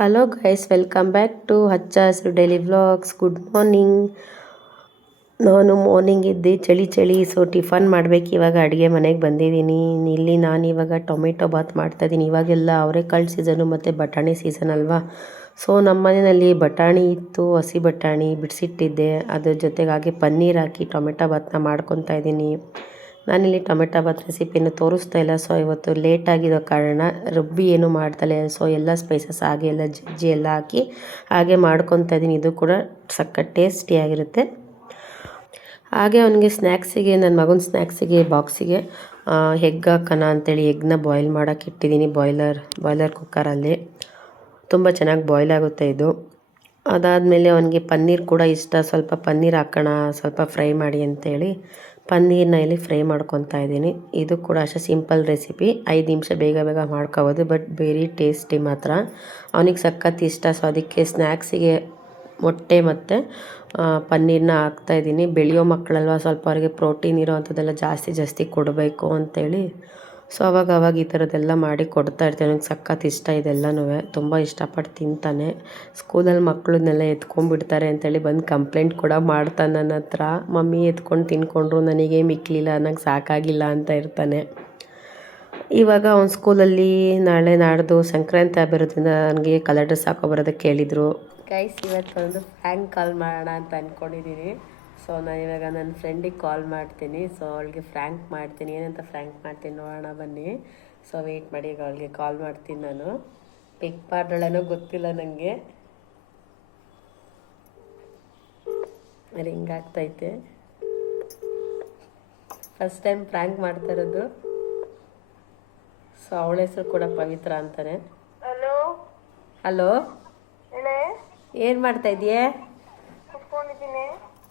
Hello guys welcome back to Hachcha Hasiru daily vlogs good morning ನಾನು morning ಇದ್ದೆ ಚಳಿ ಚಳಿ ಸೊ ಟಿಫನ್ ಮಾಡಬೇಕು. ಇವಾಗ ಅಡುಗೆ ಮನೆಗೆ ಬಂದಿದ್ದೀನಿ. ಇಲ್ಲಿ ನಾನು ಇವಾಗ ಟೊಮೆಟೊ ಬಾತ್ ಮಾಡ್ತಾಯಿದ್ದೀನಿ ಇವಾಗೆಲ್ಲ ಅವರೆಕಾಳು ಸೀಸನು ಮತ್ತು ಬಟಾಣಿ ಸೀಸನ್ ಅಲ್ವಾ? ಸೊ ನಮ್ಮ ಮನೆಯಲ್ಲಿ ಬಟಾಣಿ ಇತ್ತು, ಹಸಿ ಬಟಾಣಿ, ಬಿಡಿಸಿಟ್ಟಿದ್ದೆ. ಅದ್ರ ಜೊತೆಗೆ ಹಾಗೆ ಪನ್ನೀರ್ ಹಾಕಿ ಟೊಮೆಟೊ ಬಾತನ್ನ ಮಾಡ್ಕೊತಾ ಇದ್ದೀನಿ. ನಾನಿಲ್ಲಿ ಟೊಮೆಟೊ ಬಾತ್ ರೆಸಿಪಿಯನ್ನು ತೋರಿಸ್ತಾ ಇಲ್ಲ. ಸೊ ಇವತ್ತು ಲೇಟ್ ಆಗಿರೋ ಕಾರಣ ರುಬ್ಬಿ ಏನು ಮಾಡ್ತಾಳೆ ಸೊ ಎಲ್ಲ ಸ್ಪೈಸಸ್ ಹಾಗೆ, ಎಲ್ಲ ಜಜ್ಜಿ ಎಲ್ಲ ಹಾಕಿ ಹಾಗೆ ಮಾಡ್ಕೊತಾ ಇದ್ದೀನಿ. ಇದು ಕೂಡ ಸಖತ್ ಟೇಸ್ಟಿಯಾಗಿರುತ್ತೆ ಹಾಗೆ ಅವನಿಗೆ ಸ್ನ್ಯಾಕ್ಸಿಗೆ ನನ್ನ ಮಗನ ಸ್ನ್ಯಾಕ್ಸಿಗೆ ಬಾಕ್ಸಿಗೆ ಹೆಗ್ ಹಾಕೋಣ ಅಂತೇಳಿ ಎಗ್ನ ಬಾಯ್ಲ್ ಮಾಡೋಕೆ ಇಟ್ಟಿದ್ದೀನಿ. ಬಾಯ್ಲರ್ ಬಾಯ್ಲರ್ ಕುಕ್ಕರಲ್ಲಿ ತುಂಬ ಚೆನ್ನಾಗಿ ಬಾಯ್ಲ್ ಆಗುತ್ತೆ ಇದು. ಅದಾದಮೇಲೆ ಅವನಿಗೆ ಪನ್ನೀರ್ ಕೂಡ ಇಷ್ಟ. ಸ್ವಲ್ಪ ಪನ್ನೀರ್ ಹಾಕೋಣ, ಸ್ವಲ್ಪ ಫ್ರೈ ಮಾಡಿ ಅಂತೇಳಿ. ಪನ್ನೀರ್ನ ಇಲ್ಲಿ ಫ್ರೈ ಮಾಡ್ಕೊತಾ ಇದ್ದೀನಿ. ಇದು ಕೂಡ ಅಷ್ಟೇ ಸಿಂಪಲ್ ರೆಸಿಪಿ. ಐದು ನಿಮಿಷ ಬೇಗ ಬೇಗ ಮಾಡ್ಕೋಬೋದು, ಬಟ್ ಬೇರೆ ಟೇಸ್ಟಿ ಮಾತ್ರ. ಅವನಿಗೆ ಸಖತ್ ಇಷ್ಟ, ಸೊ ಅದಕ್ಕೆ ಸ್ನ್ಯಾಕ್ಸಿಗೆ ಮೊಟ್ಟೆ ಮತ್ತು ಪನ್ನೀರನ್ನ ಹಾಕ್ತಾಯಿದ್ದೀನಿ ಬೆಳೆಯೋ ಮಕ್ಕಳಲ್ವ, ಸ್ವಲ್ಪ ಅವ್ರಿಗೆ ಪ್ರೋಟೀನ್ ಇರೋ ಅಂಥದ್ದೆಲ್ಲ ಜಾಸ್ತಿ ಜಾಸ್ತಿ ಕೊಡಬೇಕು ಅಂತೇಳಿ. ಸೊ ಅವಾಗ ಅವಾಗ ಈ ಥರದ್ದೆಲ್ಲ ಮಾಡಿ ಕೊಡ್ತಾ ಇರ್ತೀನಿ. ನನಗೆ ಸಖತ್ ಇಷ್ಟ ಇದೆಲ್ಲನೂ. ತುಂಬ ಇಷ್ಟಪಟ್ಟು ತಿಂತಾನೆ. ಸ್ಕೂಲಲ್ಲಿ ಮಕ್ಕಳನ್ನೆಲ್ಲ ಎತ್ಕೊಂಡ್ಬಿಡ್ತಾರೆ ಅಂತೇಳಿ ಬಂದು ಕಂಪ್ಲೇಂಟ್ ಕೂಡ ಮಾಡ್ತಾನೆ ನನ್ನ ಹತ್ರ. ಮಮ್ಮಿ ಎತ್ಕೊಂಡು ತಿನ್ಕೊಂಡ್ರು, ನನಗೆ ಮಿಕ್ಕಲಿಲ್ಲ ನನಗೆ ಸಾಕಾಗಿಲ್ಲ ಅಂತ ಇರ್ತಾನೆ. ಇವಾಗ ಅವ್ನ ಸ್ಕೂಲಲ್ಲಿ ನಾಳೆ ನಾಡ್ದು ಸಂಕ್ರಾಂತಿ ಆಗಿರೋದ್ರಿಂದ ನನಗೆ ಕಲರ್ ಡ್ರೆಸ್ ಹಾಕೋ ಬರೋದಕ್ಕೆ ಕೇಳಿದರು. ಗೈಸ್ ಇವತ್ತೊಂದು ಫ್ಯಾನ್ ಕಾಲ್ ಮಾಡೋಣ ಅಂತ ಅಂದ್ಕೊಂಡಿದ್ದೀನಿ ಸೊ ನಾನು ಇವಾಗ ನನ್ನ ಫ್ರೆಂಡಿಗೆ ಕಾಲ್ ಮಾಡ್ತೀನಿ. ಸೊ ಅವಳಿಗೆ ಫ್ರ್ಯಾಂಕ್ ಮಾಡ್ತೀನಿ. ಏನಂತ ಫ್ರ್ಯಾಂಕ್ ಮಾಡ್ತೀನಿ ನೋಡೋಣ ಬನ್ನಿ. ಸೊ ವೆಯ್ಟ್ ಮಾಡಿ ಈಗ ಅವಳಿಗೆ ಕಾಲ್ ಮಾಡ್ತೀನಿ ನಾನು. ಪಿಕ್ ಮಾಡೋಳೇನೋ ಗೊತ್ತಿಲ್ಲ ನನಗೆ ರಿಂಗ್ ಆಗ್ತೈತೆ ಫಸ್ಟ್ ಟೈಮ್ ಫ್ರ್ಯಾಂಕ್ ಮಾಡ್ತಾ ಇರೋದು. ಸೊ ಅವಳ ಹೆಸರು ಕೂಡ ಪವಿತ್ರ ಅಂತಾನೆ. ಹಲೋ ಏನು ಮಾಡ್ತಾ ಇದೀಯೇ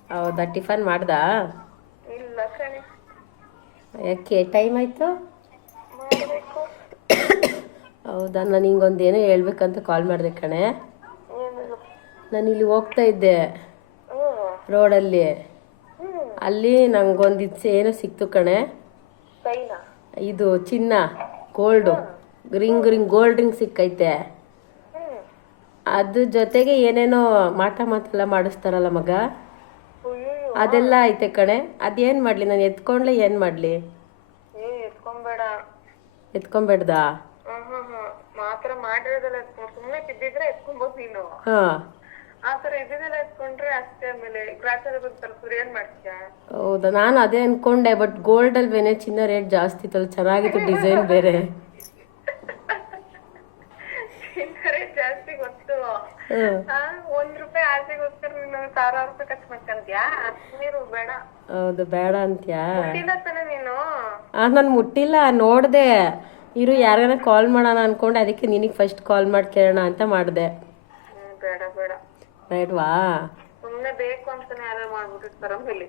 ಹೌದಾ ಟಿಫನ್ ಮಾಡ್ದಾ? ಯಾಕೆ ಟೈಮ್ ಆಯಿತು? ಹೌದಾ ನಾನು ಹಿಂಗೊಂದು ಏನೋ ಹೇಳ್ಬೇಕಂತ ಕಾಲ್ ಮಾಡಿದೆ ಕಣೆ. ನಾನು ಇಲ್ಲಿ ಹೋಗ್ತಾ ಇದ್ದೆ ರೋಡಲ್ಲಿ. ಅಲ್ಲಿ ನಂಗೊಂದು ಇದು ಏನೋ ಸಿಕ್ತು ಕಣೆ. ಇದು ಚಿನ್ನ gold. Ring ring gold ring ಸಿಕ್ಕೈತೆ. ಅದ್ರ ಜೊತೆಗೆ ಏನೇನೋ ಮಾಟ ಮಾತೆಲ್ಲ ಮಾಡಿಸ್ತಾರಲ್ಲ ಮಗ. ಅದೆಲ್ಲ ಐತೆ ಕಣೆ. ಅದೇನು ಮಾಡಲಿ? ನಾನು ಎತ್ಕೊಂಡ್ಲೆ ಏನು ಮಾಡಲಿ? ಏ ಎತ್ಕೊಂಬೇಡ. ಎತ್ಕೊಂಬೇಡ್ದಾ? ಮಾತ್ರ ಮಾಡಿರೋದೆಲ್ಲ ಎತ್ಕೊಂಡು ಸುಮ್ಮನೆ ಬಿದ್ದಿದ್ರೆ ಎತ್ಕೊಬೋದು ನೀನು. ಹಾಂ. ಆ ಥರ ಇದ್ದಿದ್ದೆಲ್ಲ ಎತ್ಕೊಂಡ್ರೆ ಅಷ್ಟೇ ಆಮೇಲೆ ಗ್ರಾಚಾರ ಬಂದು ತಲುಪಿದ್ರೆ ಏನು ಮಾಡ್ತೀಯ? ಹೌದಾ? ನಾನು ಅದೇ ಅನ್ಕೊಂಡೆ ಬಟ್ ಗೋಲ್ಡ್ ಅಲ್ವೇನೆ ಚಿನ್ನ ರೇಟ್ ಜಾಸ್ತಿ ಇತ್ತಲ್ಲ ಚೆನ್ನಾಗಿತ್ತು ಡಿಸೈನ್ ಬೇರೆ. ರೇಟ್ ಜಾಸ್ತಿ ಗೊತ್ತು. ಒಂದ್ ರೂಪಾಯಿ ಆಸೆಗೋಸ್ಕರ ನೀನು ಸಾವಿರಾರು ರೂಪಾಯಿ ಖರ್ಚು ಮಾಡ್ಕೊಂತೀಯಾ ನೀರು ಬೇಡ. ಹೌದು ಬೇಡ ಅಂತ್ಯಾ? ತಾನೆ ನೀನು. ಆ ನಾನು ಮುಟ್ಟಿಲ್ಲ ನೋಡ್ದೆ. ಇರು ಯಾರಿಗಾನ ಕಾಲ್ ಮಾಡೋಣ ಅನ್ಕೊಂಡೆ ಅದಕ್ಕೆ ನಿನಗೆ ಫಸ್ಟ್ ಕಾಲ್ ಮಾಡಿ ಕೇಳೋಣ ಅಂತ ಮಾಡಿದೆ. ಹ್ಮ್ ಬೇಡ ಬೇಡ. ಬೇಡವಾ? ಸುಮ್ನೆ ಬೇಕು ಅಂತಾನೆ ಯಾರು ಮಾಡ್ಬಿಟ್ಟಿರ್ತಾರ ಮೇಲೆ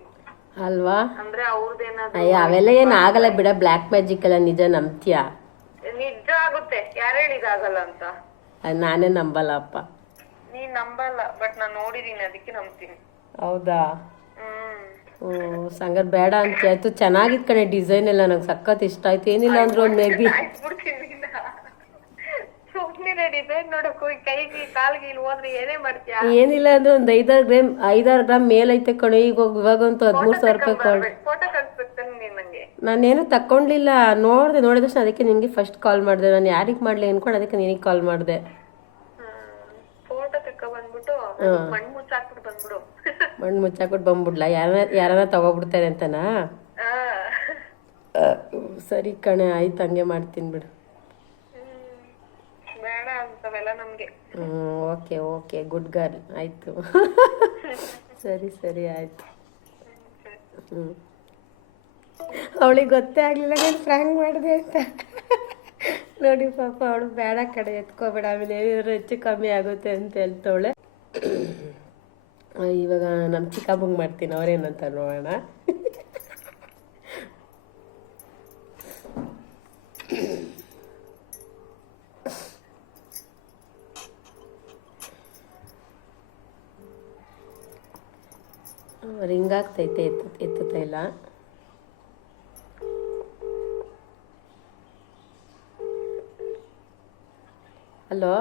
ಅಲ್ವಾ? ಅಂದ್ರೆ ಅವ್ರದ್ದೇನಾದ್ರು ಅಯ್ಯ ಅವೆಲ್ಲ ಏನು ಆಗಲ್ಲ ಬಿಡ ಬ್ಲ್ಯಾಕ್ ಮ್ಯಾಜಿಕ್ ಎಲ್ಲ ನಿಜ ನಂಬ್ತೀಯಾ? ನಿಜ ಆಗುತ್ತೆ. ಯಾರು ಹೇಳಿದಾಗಲ್ಲ ಅಂತ? ಅದ್ ನಾನೇ ನಂಬಲ್ಲ ಅಪ್ಪ. ನೀನ್ ನಂಬಲ್ಲ ಬಟ್ ನಾನ್ ನೋಡಿದೀನಿ ಅದಕ್ಕೆ ನಂಬ್ತೀನಿ. ಹೌದಾ? ಹ್ಞೂ ಸಂಗರ್ ಬೇಡ ಅಂತ ಆಯ್ತು ಚೆನ್ನಾಗಿತ್ತು ಕಣೆ ಡಿಸೈನ್ ಎಲ್ಲ ನಂಗೆ ಸಖತ್ ಇಷ್ಟ ಆಯ್ತು. ಏನಿಲ್ಲ ಅಂದ್ರೆ ಒಂದು ಮೇ ಬಿ ಏನಿಲ್ಲ ಅಂದ್ರೆ ಒಂದ್ ಐದಾರು ಗ್ರಾಮ್ ಐದಾರು ಗ್ರಾಮ್ ಮೇಲೈತೆ ಕಣೆ. ಈಗ ಇವಾಗಂತೂ ಹದಿಮೂರು ಸಾವಿರ ರೂಪಾಯಿ ನಂಗೆ. ನಾನೇನು ತಕೊಂಡಿಲ್ಲ ನೋಡಿದೆ ನೋಡಿದ ತಕ್ಷಣ ಅದಕ್ಕೆ ನಿನಗೆ ಫಸ್ಟ್ ಕಾಲ್ ಮಾಡಿದೆ. ನಾನು ಯಾರಿಗೆ ಮಾಡಲಿ ಅನ್ಕೊಂಡು ಅದಕ್ಕೆ ನಿನಗೆ ಕಾಲ್ ಮಾಡಿದೆ. ಮಣ್ಣು ಮುಚ್ಚಾಕ್ಬಿಟ್ಟು ಬಂದ್ಬಿಡು. ಮಣ್ಣು ಮುಚ್ಚಾಕ್ಬಿಟ್ಟು ಬಂದ್ಬಿಡ್ಲ? ಯಾರ ಯಾರನ್ನ ತಗೋಬಿಡ್ತಾರೆ ಅಂತನಾ. ಸರಿ ಕಣೆ ಆಯ್ತು ಹಂಗೆ ಮಾಡ್ತೀನಿ ಬಿಡು. ಬೇಡ ಅಂತವೆಲ್ಲ ನಮ್ಗೆ. ಹ್ಞೂ ಓಕೆ ಓಕೆ ಗುಡ್ ಗರ್ಲ್ ಆಯಿತು. ಸರಿ ಸರಿ ಆಯಿತು. ಹ್ಞೂ ಅವಳಿಗೆ ಗೊತ್ತೇ ಆಗಲಿಲ್ಲ ನಾನು ಫ್ರ್ಯಾಂಕ್ ಮಾಡಿದೆ ಅಂತ. ನೋಡಿ ಪಾಪ ಅವಳು ಬೇಡ ಕಡೆ ಎತ್ಕೋಬೇಡ ಆಮೇಲೆ ಏನಾದ್ರು ಹೆಚ್ಚು ಕಮ್ಮಿ ಆಗುತ್ತೆ ಅಂತ ಹೇಳ್ತವಳೆ. ಇವಾಗ ನಮ್ಮ ಚಿಕ್ಕಬ್ಬಂಗೆ ಮಾಡ್ತೀನಿ ಅವ್ರೇನಂತ ನೋಡೋಣ. ರಿಂಗ್ ಆಗ್ತೈತೆ ಎತ್ತು ಎತ್ತುತ್ತಾ ಇಲ್ಲ ಹಲೋ?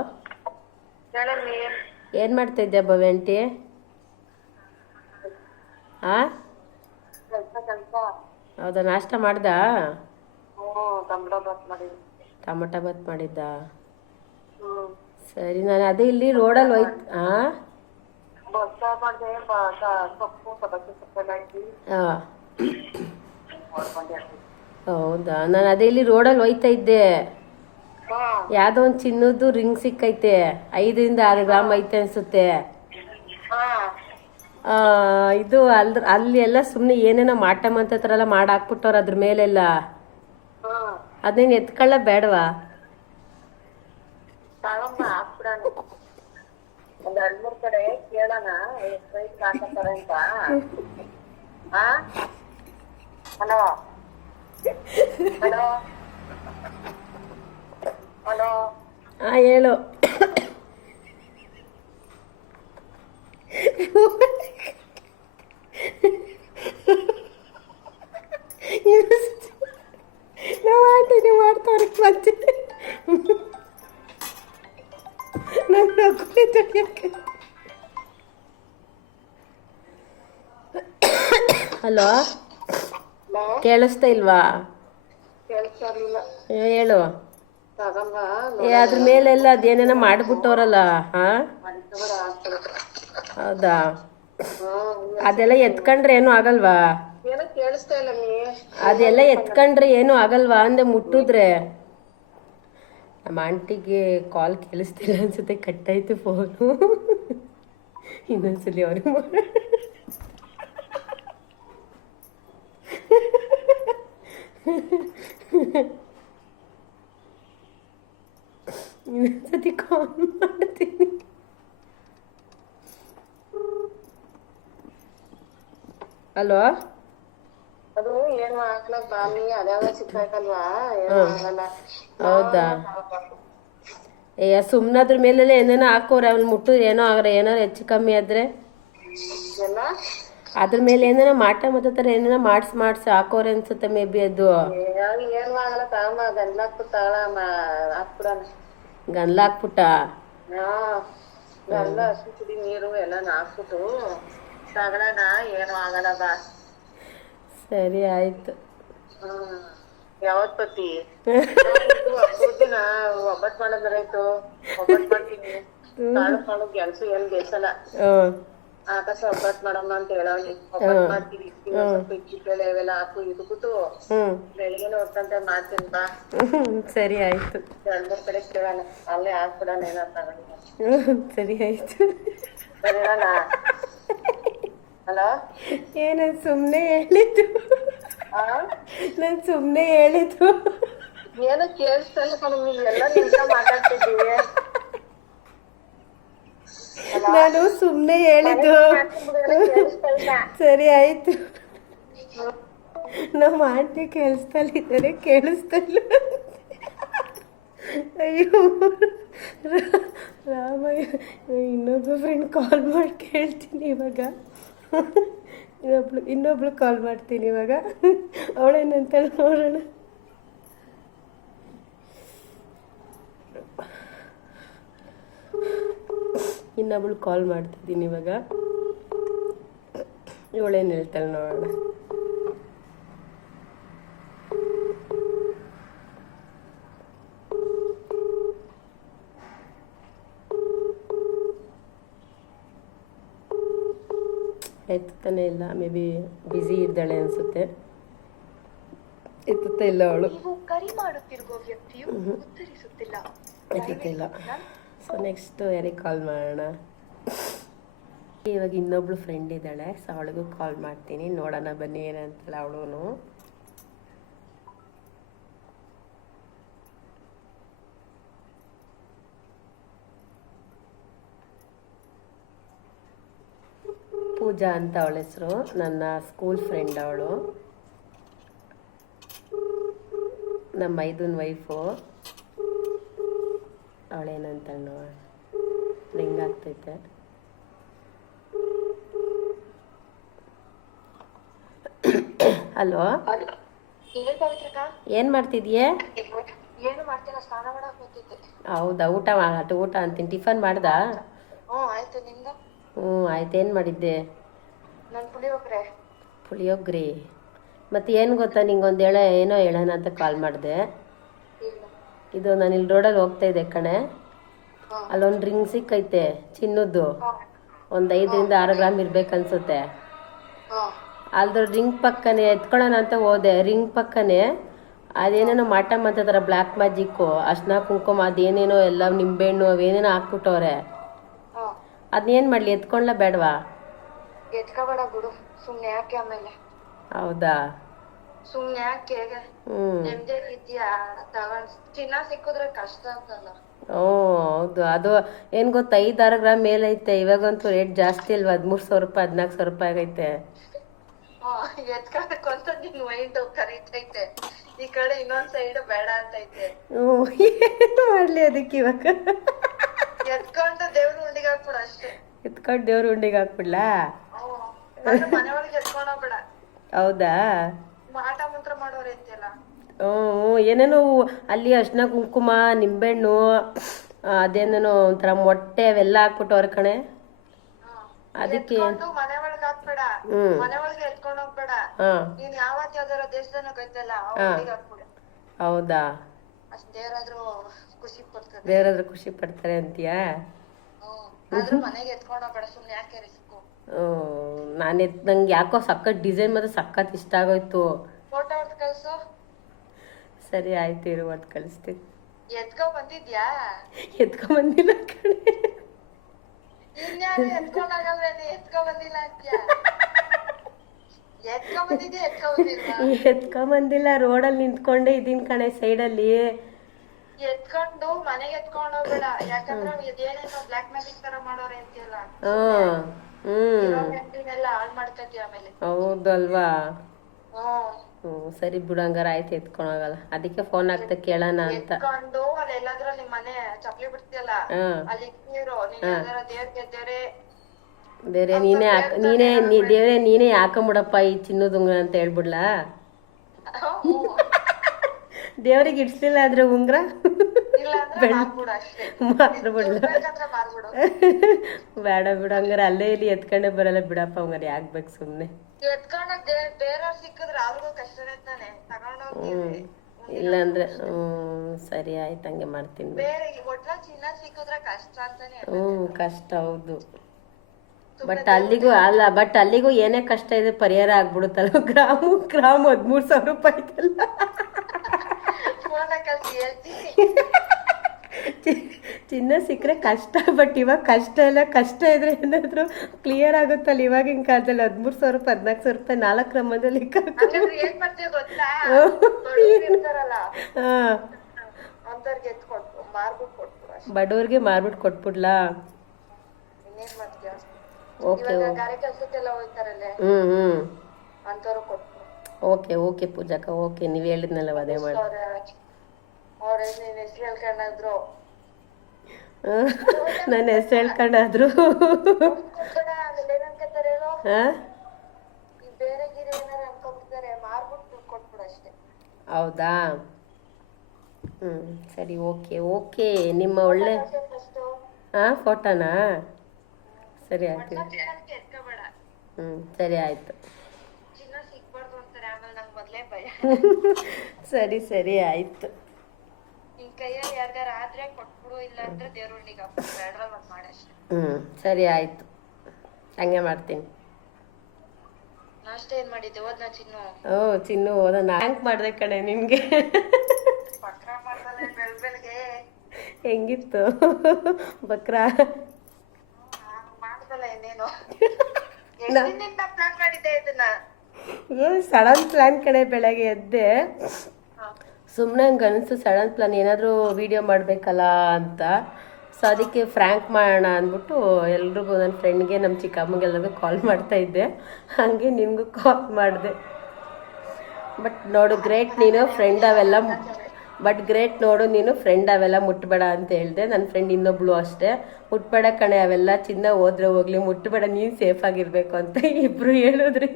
ಏನ್ ಏನು ಮಾಡ್ತಾ ಇದ್ದೆ ಭವ್ಯ ಆಂಟಿ? ಆ? ಹೌದಾ, ನಾಷ್ಟ ಮಾಡ್ದಾ? ಟೊಮಟೊ ಬಾತ್ ಮಾಡಿದ್ದ? ಸರಿ, ನಾನು ಅದೇ ಇಲ್ಲಿ ರೋಡಲ್ಲಿ ಹೋಯ್ತು ಹಾಂ ಹೌದಾ, ನಾನು ಅದೇ ಇಲ್ಲಿ ರೋಡಲ್ಲಿ ಹೋಯ್ತಾ ಇದ್ದೆ. ಯಾವುದೋ ಒಂದು ಚಿನ್ನದ್ದು ರಿಂಗ್ ಸಿಕ್ಕೈತೆ. ಐದರಿಂದ ಆರು ಗ್ರಾಮ್ ಐತೆ ಅನ್ಸುತ್ತೆ. ಇದು ಅಲ್ದ್ರ ಅಲ್ಲಿ ಎಲ್ಲ ಸುಮ್ಮನೆ ಏನೇನೋ ಮಾಟಮ್ ಥರ ಎಲ್ಲ ಮಾಡಿ ಹಾಕ್ಬಿಟ್ಟವ್ರು ಅದ್ರ ಮೇಲೆಲ್ಲ. ಅದೇನ್ ಎತ್ಕೊಳ್ಳ ಬೇಡವಾ? ತಗೊಂಬ ಹಲೋ? ಕೇಳಿಸ್ತಾ ಇಲ್ವಾ? ಹೇಳು. ಅದ್ರ ಮೇಲೆಲ್ಲ ಅದೇನೇನೋ ಮಾಡ್ಬಿಟ್ಟವ್ರಲ್ಲ ಹಾ? ಹೌದಾ? ಅದೆಲ್ಲ ಎತ್ಕೊಂಡ್ರೆ ಏನು ಆಗಲ್ವಾ? ಅದೆಲ್ಲ ಎತ್ಕೊಂಡ್ರೆ ಏನು ಆಗಲ್ವಾ ಅಂದೆ ಮುಟ್ಟಿದ್ರೆ? ನಮ್ಮ ಆಂಟಿಗೆ ಕಾಲ್ ಕೇಳಿಸ್ತಿಲ್ಲ ಅನ್ಸುತ್ತೆ ಕಟ್ಟಾಯ್ತು ಫೋನು ಇನ್ನೊಂದ್ಸಲಿ ಅವ್ರಿಗೆ ಮಾಡ್- ಇನ್ನೊಂದ್ಸತಿ ಕಾಲ್ ಮಾಡ್ತೀನಿ. ಅಲೋ? ಅದು ಏನು ಹಾಕ್ಲಕ್ ಬಾಮಿ ಅದ್ಯಾವ ಏನು ಆಗಲ್ಲ. ಹೌದಾ? ಏ ಸುಮ್ಮನೆ ಅದ್ರ ಮೇಲೆಲ್ಲ ಏನೇನೋ ಹಾಕೋರೆ ಅವ್ನು ಮುಟ್ಟು ಏನೋ ಆಗ್ರೆ ಏನಾರು ಹೆಚ್ಚು ಕಮ್ಮಿ ಆದ್ರೆ. ಅದ್ರ ಮೇಲೆ ಏನೇನೋ ಮಾಟ ಮತ್ತೆ ಥರ ಏನೇನೋ ಮಾಡಿಸಿ ಮಾಡಿಸಿ ಹಾಕೋರೆ ಅನ್ಸುತ್ತೆ ಮೇ ಬಿ ಅದು. ಗನ್ಲ ಹಾಕ್ಬಿಟ್ಟ ನೀರು ಎಲ್ಲ ಹಾಕ್ಬಿಟ್ಟು ಏನು ಆಗಲ್ಲ ಬಾ. ಸರಿ ಆಯ್ತು. ಯಾವತ್ ಬತ್ತಿ ದಿನ ಒಬ್ಬಟ್ ಮಾಡೋದ್ರಾಯ್ತು ಒಬ್ಬಟ್ ಮಾಡ್ತೀನಿ. ಕಾಳು ಏನ್ ಬೇಸಲ್ಲ. ಆಕಾಶ ಒಬ್ಬಟ್ ಮಾಡಮ್ಮ ಅಂತ ಹೇಳವನಿ ಒಬ್ಬಟ್ ಮಾಡ್ತೀನಿ. ಅವೆಲ್ಲ ಸ್ವಲ್ಪ ಇಕ್ಕಿಬೇಳೆ ಇವೆಲ್ಲ ಹಾಕು ಇದ್ಬಿಟ್ಟು ಹ್ಞೂ ಬೆಳಿಗ್ಗೆ ನೋಡ್ಕೊಂತ ಮಾಡ್ತೀನಿ ಬಾ. ಸರಿ ಆಯ್ತು. ಮೂರ್ ಕಡೆ ಕೇಳೋಣ. ಅಲ್ಲೇ ಹಾಕ್ಬಿಡಣ ಏನಂತ ಸರಿ ಆಯ್ತು. ಹಲೋ? ಏನ ಸುಮ್ನೆ ಹೇಳಿದ್ದು. ನಾನು ಸುಮ್ಮನೆ ಹೇಳಿದ್ದು. ಏನೋ ಕೇಳಿಸ್ತಲ್ಲ ಎಲ್ಲ ಮಾತಾಡ್ತಿದ್ದೀವಿ ನಾನು ಸುಮ್ಮನೆ ಹೇಳಿದ್ದು. ಸರಿ ಆಯ್ತು. ನಮ್ಮ ಆಂಟಿ ಕೇಳಿಸ್ತಲ್ಲಿದ್ದಾರೆ ಕೇಳಿಸ್ತಲ್ಲ ಅಯ್ಯೋ ರಾಮಯ್ಯ ಇನ್ನೊಬ್ಬ ಫ್ರೆಂಡ್ ಕಾಲ್ ಮಾಡಿ ಕೇಳ್ತೀನಿ ಇವಾಗ. ಇನ್ನೊಬ್ಳು ಇನ್ನೊಬ್ಳು ಕಾಲ್ ಮಾಡ್ತೀನಿ ಇವಾಗ. ಅವಳೇನಂತ ನೋಡೋಣ. ಇನ್ನೊಬ್ಳು ಕಾಲ್ ಮಾಡ್ತಿದ್ದೀನಿ ಇವಾಗ. ಇವಳೇನು ಹೇಳ್ತಾಳೆ ನೋಡೋಣ. ಎತ್ತುತ್ತಾನೆ ಇಲ್ಲ ಮೇ ಬಿ ಬ್ಯುಸಿ ಇದ್ದಾಳೆ ಅನಿಸುತ್ತೆ. ಎತ್ತುತ್ತಾ ಇಲ್ಲ ಅವಳು. ಎತ್ತುತ್ತಿಲ್ಲ. ಸೊ ನೆಕ್ಸ್ಟ್ ಯಾರಿಗೆ ಕಾಲ್ ಮಾಡೋಣ? ಇವಾಗ ಇನ್ನೊಬ್ಳು ಫ್ರೆಂಡ್ ಇದ್ದಾಳೆ ಸೊ ಅವಳಿಗೂ ಕಾಲ್ ಮಾಡ್ತೀನಿ. ನೋಡೋಣ ಬನ್ನಿ ಏನಂತಲ್ಲ ಅವಳು ಪೂಜಾ ಅಂತ ಅವಳ ಹೆಸರು ನನ್ನ ಸ್ಕೂಲ್ ಫ್ರೆಂಡ್ ಅವಳು. ನಮ್ಮ ಮೈದೂನ್ ವೈಫು ಅವಳೇನಂತ ರಿಂಗ್ ಆಗ್ತೈತೆ ಹಲೋ ಏನ್ ಮಾಡ್ತಿದ್ಯೆ? ಹೌದಾ? ಊಟ ಊಟ ಅಂತೀನಿ. ಟಿಫನ್ ಮಾಡ್ದಾ? ಹ್ಞೂ ಆಯ್ತು. ಏನು ಮಾಡಿದ್ದೆ? ಪುಳಿಯೋಗ್ರೆ. ಪುಳಿಯೋಗ್ರಿ. ಮತ್ತು ಏನು ಗೊತ್ತಾ ನಿಂಗೊಂದು ಹೇಳ ಏನೋ ಹೇಳೋಣ ಅಂತ ಕಾಲ್ ಮಾಡಿದೆ. ಇದು ನಾನು ಇಲ್ಲಿ ರೋಡಲ್ಲಿ ಹೋಗ್ತಾ ಇದ್ದೆ ಕಣೆ. ಅಲ್ಲೊಂದು ರಿಂಗ್ ಸಿಕ್ಕೈತೆ ಚಿನ್ನದ್ದು. ಒಂದು ಐದರಿಂದ ಆರು ಗ್ರಾಮ್ ಇರ್ಬೇಕು ಅನ್ಸುತ್ತೆ ಅಲ್ದ್ರ ರಿಂಗ್ ಪಕ್ಕನೆ ಎತ್ಕೊಳ್ಳೋಣ ಅಂತ ಹೋದೆ. ರಿಂಗ್ ಪಕ್ಕನೆ ಅದೇನೇನೋ ಮಾಟ ಥರ ಬ್ಲ್ಯಾಕ್ ಮ್ಯಾಜಿಕ್ಕು ಅಶ್ನ ಕುಂಕುಮ ಅದೇನೇನೋ ಎಲ್ಲ ನಿಂಬೆಹಣ್ಣು ಅವೇನೇನೋ ಹಾಕ್ಬಿಟ್ಟವ್ರೆ. ಅದನ್ನೇನು ಮಾಡಲಿ ಎತ್ಕೊಳ್ಳ ಬೇಡವಾ? ಎತ್ಕೋಬೇಡ ಬಿಡು. ಸುಮ್ನೆ ಯಾಕೆ ಆಮೇಲೆ? ಹೌದಾ? ಸುಮ್ನೆ ಯಾಕೆ ಹ್ಞೂ ಇದೆಯಾ ತಗೊಂಡ್ ಚಿನ್ನ ಸಿಕ್ಕಿದ್ರೆ ಕಷ್ಟ ಅಂತಲ್ಲ. ಓ ಹೌದು. ಅದು ಏನು ಗೊತ್ತಾ? ಐದು ಆರು ಗ್ರಾಮ್ ಮೇಲೈತೆ ಇವಾಗಂತೂ ರೇಟ್ ಜಾಸ್ತಿ ಅಲ್ವಾ? ಹದಿಮೂರು ಸಾವಿರ ರೂಪಾಯಿ ಹದಿನಾಲ್ಕು ಸಾವಿರ ರೂಪಾಯಿ ಆಗೈತೆ. ಹಾ ಎತ್ಕೋಬೇಕು ಅಂತ ನಿನ್ ಮೈಂಡ್ ಕರೀತೈತೆ ಈ ಕಡೆ ಇನ್ನೊಂದ್ ಸೈಡ್ ಬೇಡ ಅಂತೈತೆ. ಹ್ಞೂ ಏನು ಮಾಡಲಿ ಅದಕ್ಕೆ ಇವಾಗ. ಎತ್ಕೊಂಡು ದೇವ್ರ ಉಂಡಿಗೆ ಹಾಕ್ಬಿಡು ಅಷ್ಟೇ. ಎತ್ಕೊಂಡು ದೇವ್ರ ಉಂಡಿಗೆ ಹಾಕ್ಬಿಡ್ಲಾ? ಹೌದಾ? ಹ್ಮ್ ಹ್ಞೂ ಏನೇನೋ ಅಲ್ಲಿ ಅರ್ಶಿನ ಕುಂಕುಮ ನಿಂಬೆಹಣ್ಣು ಅದೇನೇನು ಒಂಥರ ಮೊಟ್ಟೆ ಅವೆಲ್ಲ ಹಾಕ್ಬಿಟ್ಟು ಅವ್ರ ಕಣೆ ಅದಕ್ಕೆ ಹೌದಾ? ಬೇರೆ ದೇವ್ರಾದ್ರೂ ಖುಷಿ ಪಡ್ತಾರೆ. ಅಂತೀಯಾ? ನಾನು ನಂಗೆ ಯಾಕೋ ಸಖತ್ ಡಿಸೈನ್ ಮತ್ತು ಸಖತ್ ಇಷ್ಟ ಆಗೋಯ್ತು. ಸರಿ ಆಯ್ತು ಇರು ಅದು ಕಳಿಸ್ತೀನಿ. ಎತ್ಕೊ ಬಂದಿದ್ಯಾ? ಎತ್ಕೊ ಬಂದಿಲ್ಲ ಕಣೆ. ಎತ್ಕೊ ಬಂದಿಲ್ಲ ರೋಡಲ್ಲಿ ನಿಂತ್ಕೊಂಡೆ ಇದೀನಿ ಕಣೆ ಸೈಡಲ್ಲಿ. ಎತ್ಕೊಂಡು ಮನೆಗೆ ಎತ್ಕೊಂಡು ಹೋಗ್ಬೇಡ. ಯಾಕಂದ್ರೆ ಬ್ಲಾಕ್ ಮ್ಯಾಜಿಕ್ ತರ ಮಾಡೋರೆ ಅಂತೀಯಲ್ಲ. ಹೌದಲ್ವಾ? ಹ್ಞೂ ಸರಿ ಬಿಡು ಹಂಗಾರ ಆಯ್ತು ಎತ್ಕೊಳಗಲ್ಲ ಅದಕ್ಕೆ ಫೋನ್ ಆಗ್ತಾ ಕೇಳೋಣ ಅಂತ. ಎತ್ಕೊಂಡು ಅಲ್ಲಿ ಎಲ್ಲಾದ್ರೂ ನಿಮ್ ಮನೆ ಚಪ್ಲಿ ಬಿಡ್ತೀಯಲ್ಲ ಹಾಂ. ಅಲ್ಲಿ ಇಟ್ಟಿರು ನೀನ್ ಯಾವ್ದಾರ ದೇವ್ರ್ ಗೆದ್ದೇರೆ. ಬೇರೆ ನೀನೇ ಹಾಕ್ ನೀನೇ ನೀ ದೇವ್ರೆ ನೀನೇ ಹಾಕೊಂಬಿಡಪ್ಪ ಈ ಚಿನ್ನದ ಉಂಗ್ರ ಅಂತ ಹೇಳ್ಬಿಡ್ಲಾ? ದೇವ್ರಿಗೆ ಇಡ್ಸ್ಲಿಲ್ಲ ಆದ್ರೆ ಉಂಗ್ರ? ಬೇಡ ಬಿಡು ಹಂಗಾರೆ ಅಲ್ಲೇ ಇಲ್ಲಿ ಎತ್ಕೊಂಡೆ ಬರಲ್ಲ ಬಿಡಪ್ಪ ಹಂಗಾರೆ ಸುಮ್ಮನೆ ಕಷ್ಟನೇ ತಾನೆ. ತಗೊಂಡೋಗ್ತೀವಿ ಇಲ್ಲಾಂದ್ರೆ ಹ್ಞೂ ಸರಿ ಆಯ್ತು ಹಂಗೆ ಮಾಡ್ತೀನಿ ಹ್ಞೂ ಕಷ್ಟ ಹೌದು. ಬಟ್ ಅಲ್ಲಿಗೂ ಅಲ್ಲ ಬಟ್ ಅಲ್ಲಿಗೂ ಏನೇ ಕಷ್ಟ ಇದೆ ಪರಿಹಾರ ಆಗ್ಬಿಡುತ್ತಲ್ಲ. ಗ್ರಾಮು ಗ್ರಾಮ್ ಹದಿಮೂರು ಸಾವಿರ ರೂಪಾಯಿ ಐತಲ್ಲ ಚಿನ್ನ ಸಿಕ್ಕರೆ ಕಷ್ಟ ಬಟ್ ಇವಾಗ ಕಷ್ಟ ಎಲ್ಲ ಕಷ್ಟ ಇದ್ರೆ ಏನಾದರೂ ಕ್ಲಿಯರ್ ಆಗುತ್ತಲ್ಲ ಇವಾಗಿನ ಕಾಲದಲ್ಲಿ? ಹದಿಮೂರು ಸಾವಿರ ರೂಪಾಯಿ ಹದಿನಾಲ್ಕು ಸಾವಿರ ರೂಪಾಯಿ ನಾಲ್ಕು ಕ್ರಮದಲ್ಲಿ ಬಡವ್ರಿಗೆ ಮಾರ್ಬಿಟ್ಟು ಕೊಟ್ಬಿಡ್ಲಾ? ಓಕೆ ಹ್ಞೂ ಹ್ಞೂ ಕೊಟ್ಬಿಡು ಓಕೆ ಓಕೆ ಪೂಜಾಕ ಓಕೆ. ನೀವ್ ಹೇಳಿದ್ನಲ್ಲ ಅದೇ ಮಾಡಿ ಅವ್ರೇನು ಹೆಸ್ರು ಹೇಳ್ಕೊಂಡಾದ್ರು? ನನ್ನ ಹೆಸರು ಹೇಳ್ಕೊಂಡಾದ್ರು. ಹೌದಾ? ಹ್ಞೂ ಸರಿ ಓಕೆ ಓಕೆ ನಿಮ್ಮ ಒಳ್ಳೆ ಹಾ ಫೋಟೋನಾ? ಸರಿ ಆಯ್ತು. ಹ್ಞೂ ಸರಿ ಆಯಿತು. ಸರಿ ಸರಿ ಆಯಿತು. ಕೈಯಲ್ಲಿ ಯಾರ್ಗಾರ ಆದ್ರೆ ಕೊಟ್ಬಿಡು ಇಲ್ಲ ಅಂದ್ರೆ ದೇವ್ರ ಹುಂಡಿಗೆ ಹಾಕ್ಬಿಡು ಬೇಡ್ರ ಒಂದ್ ಮಾಡಷ್ಟೇ. ಹ್ಞೂ ಸರಿ ಆಯ್ತು. ಹಂಗೆ ಮಾಡ್ತೀನಿ. ನಾಷ್ಟ ಏನ್ ಮಾಡಿದ್ದೆ? ಓದ್ ನಾ ಚಿನ್ನು? ಓ ಚಿನ್ನು ಓದನ ಹ್ಯಾಂಗ್ ಮಾಡ್ದೆ ಕಣೆ ನಿನಗೆ. ಪಕ್ರ ಮಾಡ್ದಲ್ಲ ಬೆಳ್ ಬೆಳ್ಗೆ. ಹೆಂಗಿತ್ತು? ಬಕ್ರಾ? ಮಾಡ್ದಲ್ಲ ಇನ್ನೇನು. ಎಷ್ಟಿನಿಂದ ಪ್ಲಾನ್ ಮಾಡಿದ್ದೆ ಇದನ್ನ? ಏನು ಸಡನ್ ಪ್ಲ್ಯಾನ್ ಕಡೆ ಬೆಳಗ್ಗೆ ಎದ್ದೆ. ಸುಮ್ಮನೆ ಹಂಗೆ ಅನಿಸ್ತು ಸಡನ್ ಪ್ಲಾನ್ ಏನಾದರೂ ವೀಡಿಯೋ ಮಾಡಬೇಕಲ್ಲ ಅಂತ. ಸೊ ಅದಕ್ಕೆ ಫ್ರ್ಯಾಂಕ್ ಮಾಡೋಣ ಅಂದ್ಬಿಟ್ಟು ಎಲ್ರಿಗೂ ನನ್ನ ಫ್ರೆಂಡ್ಗೆ ನಮ್ಮ ಚಿಕ್ಕಮ್ಮಗೆಲ್ಲರಿಗೂ ಕಾಲ್ ಮಾಡ್ತಾ ಇದ್ದೆ. ಹಾಗೆ ನಿಮಗೂ ಕಾಲ್ ಮಾಡಿದೆ. ಬಟ್ ನೋಡು ಗ್ರೇಟ್ ನೀನು ಫ್ರೆಂಡ್ ಅವೆಲ್ಲ ಬಟ್ ಗ್ರೇಟ್ ನೋಡು ನೀನು ಫ್ರೆಂಡ್ ಅವೆಲ್ಲ ಮುಟ್ಬೇಡ ಅಂತ ಹೇಳಿದೆ. ನನ್ನ ಫ್ರೆಂಡ್ ಇನ್ನೊಬ್ಳು ಅಷ್ಟೇ. ಮುಟ್ಬೇಡ ಕಣೆ ಅವೆಲ್ಲ ಚಿನ್ನ ಹೋದ್ರೆ ಹೋಗ್ಲಿ. ಮುಟ್ಬೇಡ ನೀನು ಸೇಫ್ ಆಗಿರ್ಬೇಕು ಅಂತ ಇಬ್ರು ಹೇಳಿದ್ರಿ.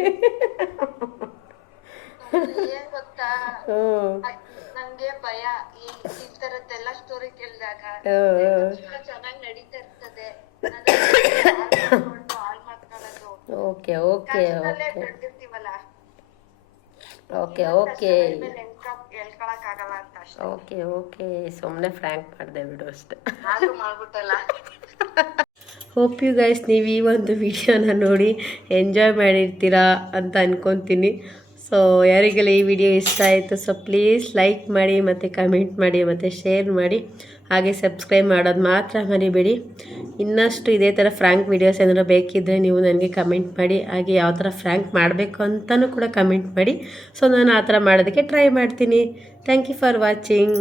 ಹ್ಞೂ ನನ್ ನಂಗೆ ಭಯ. ಈ ಇಂತರದ್ದೆಲ್ಲ ತರದ್ದೆಲ್ಲ ಸ್ಟೋರಿ ಕೇಳಿದಾಗ ಚೆನ್ನಾಗಿ ನಡೀತಾ ಇರ್ತದೆ. ಹಾಳು ಮಾಡ್ಕೊಳ್ಳೋದು. ಓಕೆ ಓಕೆ ಓಕೆ ಬೆಳ್ದಿರ್ತೀವಲ್ಲ ಓಕೆ ಓಕೆ ಹೇಳ್ಕೊಳಕ್ ಆಗಲ್ಲ ಅಂತ ಅಷ್ಟೇ. ಓಕೆ ಓಕೆ ಸುಮ್ಮನೆ ಫ್ರ್ಯಾಂಕ್ ಮಾಡಿದೆ ಬಿಡು ಅಷ್ಟೇ. ಆದ್ರೂ ಮಾಡ್ಬಿಟ್ಟಲ್ಲ. ಹೋಪ್ ಯು ಗೈಸ್ ನೀವು ಈ ಒಂದು ವಿಡಿಯೋನ ನೋಡಿ ಎಂಜಾಯ್ ಮಾಡಿರ್ತೀರಾ ಅಂತ ಅನ್ಕೊತೀನಿ. ಸೊ ಯಾರಿಗೆಲ್ಲ ಈ ವಿಡಿಯೋ ಇಷ್ಟ ಆಯಿತು ಸೊ ಪ್ಲೀಸ್ ಲೈಕ್ ಮಾಡಿ, ಮತ್ತು ಕಮೆಂಟ್ ಮಾಡಿ, ಮತ್ತು ಶೇರ್ ಮಾಡಿ. ಹಾಗೆ ಸಬ್ಸ್ಕ್ರೈಬ್ ಮಾಡೋದು ಮಾತ್ರ ಮರಿಬೇಡಿ. ಇನ್ನಷ್ಟು ಇದೇ ಥರ ಫ್ರ್ಯಾಂಕ್ ವಿಡಿಯೋಸ್ ಏನಾದರೂ ಬೇಕಿದ್ದರೆ ನೀವು ನನಗೆ ಕಮೆಂಟ್ ಮಾಡಿ. ಹಾಗೆ ಯಾವ ಥರ ಫ್ರ್ಯಾಂಕ್ ಮಾಡಬೇಕು ಅಂತಲೂ ಕೂಡ ಕಮೆಂಟ್ ಮಾಡಿ. ಸೊ ನಾನು ಆ ಥರ ಮಾಡೋದಕ್ಕೆ ಟ್ರೈ ಮಾಡ್ತೀನಿ. Thank you for watching